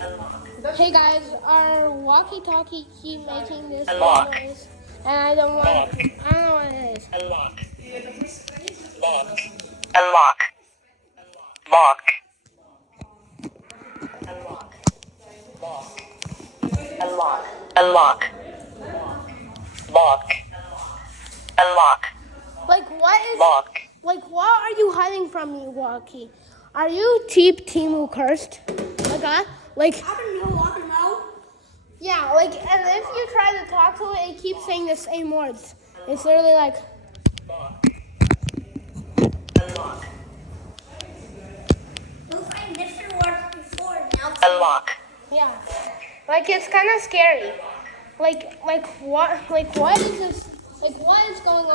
Hey guys, our walkie-talkie keep making this Unlock. noise, and I don't know what it is. Unlock. Unlock. Lock. Unlock. Unlock. Unlock. Lock. Unlock. Lock. What are you hiding from me, walkie? Are you team who cursed? Like, yeah, and if you try to talk to it, it keeps saying the same words. It's literally like, Unlock. We'll find different words before now. Unlock. yeah, like it's kind of scary. What is this? Like, what is going on?